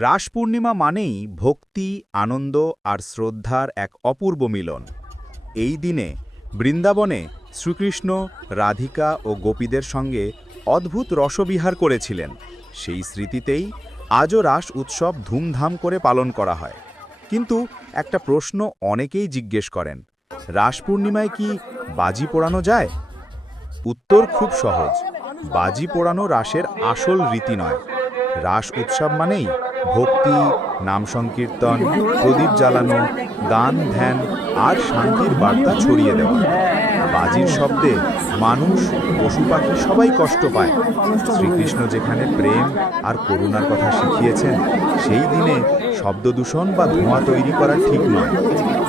রাস পূর্ণিমা মানেই ভক্তি, আনন্দ আর শ্রদ্ধার এক অপূর্ব মিলন। এই দিনে বৃন্দাবনে শ্রীকৃষ্ণ, রাধিকা ও গোপীদের সঙ্গে অদ্ভুত রসবিহার করেছিলেন। সেই স্মৃতিতেই আজও রাস উৎসব ধুমধাম করে পালন করা হয়। কিন্তু একটা প্রশ্ন অনেকেই জিজ্ঞেস করেন, রাস পূর্ণিমায় কি বাজি পোড়ানো যায়? উত্তর খুব সহজ, বাজি পোড়ানো রাসের আসল রীতি নয়। রাস উৎসব মানেই ভক্তি, নাম সংকীর্তন, প্রদীপ জ্বালানো, গান, ধ্যান আর শান্তির বার্তা ছড়িয়ে দেওয়া। বাজির শব্দে মানুষ, পশু পাখি সবাই কষ্ট পায়। শ্রীকৃষ্ণ যেখানে প্রেম আর করুণার কথা শিখিয়েছেন, সেই দিনে শব্দদূষণ বা ধোঁয়া তৈরি করা ঠিক নয়।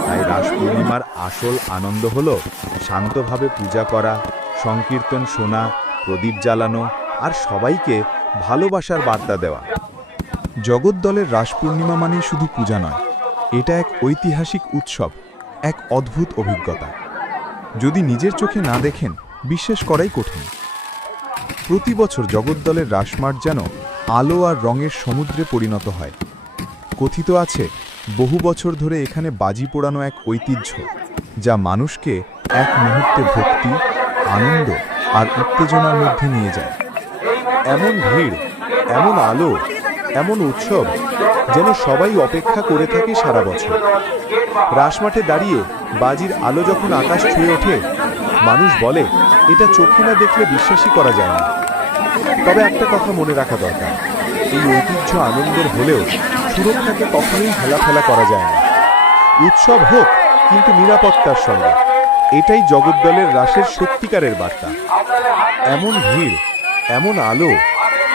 তাই রাস পূর্ণিমার আসল আনন্দ হল শান্তভাবে পূজা করা, সংকীর্তন শোনা, প্রদীপ জ্বালানো আর সবাইকে ভালোবাসার বার্তা দেওয়া। জগদ্দলের রাস পূর্ণিমা মানে শুধু পূজা নয়, এটা এক ঐতিহাসিক উৎসব, এক অদ্ভুত অভিজ্ঞতা। যদি নিজের চোখে না দেখেন, বিশ্বাস করাই কঠিন। প্রতি বছর জগদ্দলের রাসমাট যেন আলো আর রঙের সমুদ্রে পরিণত হয়। কথিত আছে, বহু বছর ধরে এখানে বাজি পোড়ানো এক ঐতিহ্য, যা মানুষকে এক মুহূর্তে ভক্তি, আনন্দ আর উত্তেজনার মধ্যে নিয়ে যায়। এমন ভিড়, এমন আলো, এমন উৎসব যেন সবাই অপেক্ষা করে থাকে সারা বছর। রাসমাঠে দাঁড়িয়ে বাজির আলো যখন আকাশ ছুঁয়ে ওঠে, মানুষ বলে এটা চোখে না দেখলে বিশ্বাসই করা যায় না। তবে একটা কথা মনে রাখা দরকার, এই ঐতিহ্য আনন্দের হলেও সুরক্ষাকে কখনোই হেলাফেলা করা যায় না। উৎসব হোক, কিন্তু নিরাপত্তার সঙ্গে। এটাই জগদ্দলের রাসের সত্যিকারের বার্তা। এমন ভিড়, এমন আলো,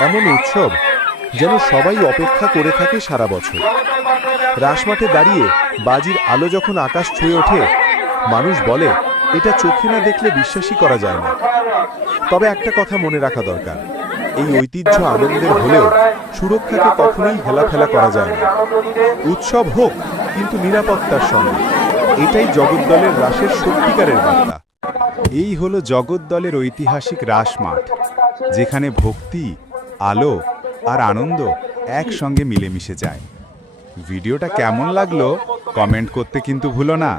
এমন উৎসব যেন সবাই অপেক্ষা করে থাকে সারা বছর। রাসমাঠে দাঁড়িয়ে বাজির আলো যখন আকাশ ছুঁয়ে ওঠে, মানুষ বলে এটা চোখে না দেখলে বিশ্বাসই করা যায় না। তবে একটা কথা মনে রাখা দরকার, এই ঐতিহ্য আনন্দের হলেও সুরক্ষাকে কখনোই হেলাফেলা করা যায় না। উৎসব হোক, কিন্তু নিরাপত্তার সঙ্গে। এটাই জগদ্দলের রাসের সত্যিকারের বার্তা। এই হলো জগদ্দলের ঐতিহাসিক রাসমাঠ, যেখানে ভক্তি, আলো আর আনন্দ একসঙ্গে মিলেমিশে যায়। ভিডিওটা কেমন লাগলো কমেন্ট করতে কিন্তু ভুলো না।